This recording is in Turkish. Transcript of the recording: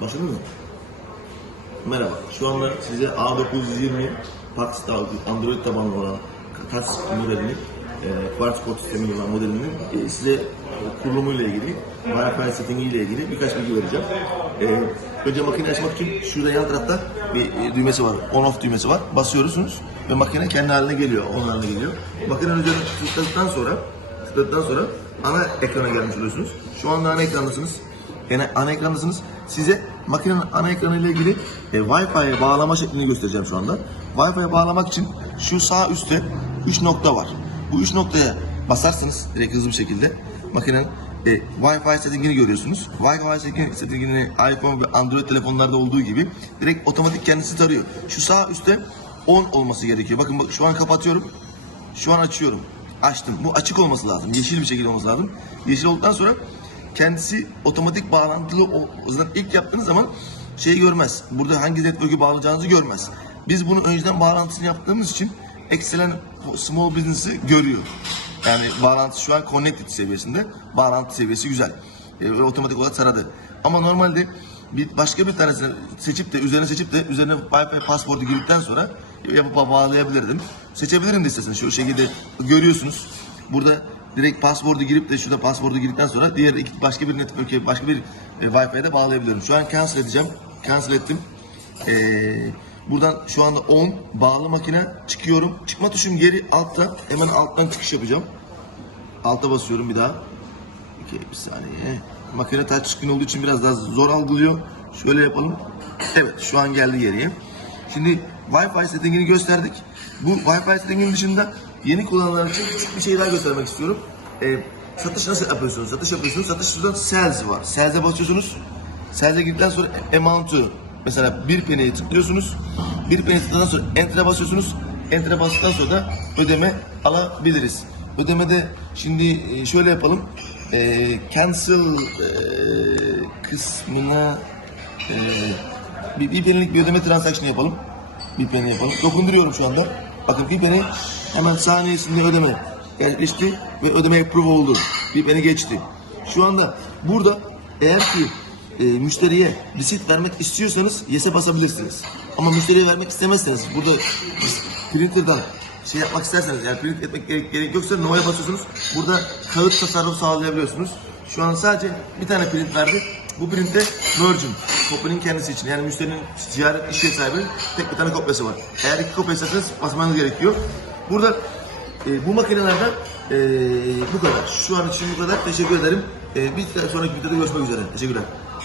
Başladın mı? Merhaba. Şu anda size A920 Pax Android tabanlı olan touch modelini, Quartz Code sistemi olan modelinin size kurulumuyla ilgili, Wi-Fi settingi ile ilgili birkaç bilgi vereceğim. Önce makineyi açmak için şurada yan tarafta bir düğmesi var, on-off düğmesi var. Basıyorsunuz ve makine kendi haline geliyor, on haline geliyor. Makinenin üzerine tıkladıktan sonra ana ekrana gelmiş oluyorsunuz. Şu anda ana ekrandasınız. Yani ana ekrandasınız. Size makinenin ana ekranı ile ilgili Wi-Fi'ye bağlama şeklini göstereceğim şu anda. Wi-Fi'ye bağlamak için şu sağ üstte 3 nokta var. Bu 3 noktaya basarsanız direkt hızlı bir şekilde makinenin Wi-Fi settingini görüyorsunuz. Wi-Fi settingini iPhone ve Android telefonlarda olduğu gibi direkt otomatik kendisi tarıyor. Şu sağ üstte 10 olması gerekiyor. Bakın şu an kapatıyorum. Şu an açıyorum. Açtım. Bu açık olması lazım. Yeşil bir şekilde olması lazım. Yeşil olduktan sonra kendisi otomatik bağlantılı, o zaman ilk yaptığınız zaman şeyi görmez. Burada hangi network'e bağlayacağınızı görmez. Biz bunu önceden bağlantısını yaptığımız için Excellent Small Business'ı görüyor. Yani bağlantı şu an connected seviyesinde. Bağlantı seviyesi güzel. Ve otomatik olarak taradı. Ama normalde başka bir tanesini üzerine Wi-Fi password'u girdikten sonra yapıp bağlayabilirdim. Seçebilirim de isterseniz. Şu şekilde görüyorsunuz. Burada direkt password'u girip de şurada password'u girdikten sonra diğer başka bir network'e, başka bir Wi-Fi'ye de bağlayabiliyorum. Şu an cancel edeceğim. Cancel ettim. Buradan şu anda on bağlı makine, çıkıyorum. Çıkma tuşum geri altta. Hemen alttan çıkış yapacağım. Alta basıyorum bir daha. Bir saniye. Makine touch screen olduğu için biraz daha zor algılıyor. Şöyle yapalım. Evet, şu an geldi geriye. Şimdi Wi-Fi settingini gösterdik. Bu Wi-Fi settinginin dışında yeni kullananlar için küçük bir şey daha göstermek istiyorum. Satış nasıl yapıyorsunuz? Satış şuradan sales var. Sales'e basıyorsunuz. Sales'e girdikten sonra amount'u, mesela bir penny'ye tıklıyorsunuz. Bir penny'ye tıkladıktan sonra enter'e basıyorsunuz. Enter'e bastıktan sonra da ödeme alabiliriz. Ödemede şimdi şöyle yapalım. Cancel kısmına bir penny'lik bir ödeme transaction yapalım. Bir penny yapalım. Dokunduruyorum şu anda. Bakın bir penny hemen saniyesinde ödeme gerçekleşti ve ödeme approve oldu. Bir penny geçti. Şu anda burada eğer ki müşteriye receipt vermek istiyorsanız yes'e basabilirsiniz. Ama müşteriye vermek istemezseniz burada printer'dan şey yapmak isterseniz, yani print etmek gerek yoksa no'ya basıyorsunuz. Burada kağıt tasarrufu sağlayabiliyorsunuz. Şu an sadece bir tane print verdi. Bu printte Virgin, kopyanın kendisi için, yani müşterinin ziyaret iş yeri sahibi tek bir tane kopyası var. Eğer iki kopya isterseniz basmanız gerekiyor. Burada bu makinelerden bu kadar. Şu an için bu kadar. Teşekkür ederim. Bir sonraki videoda görüşmek üzere. Teşekkürler.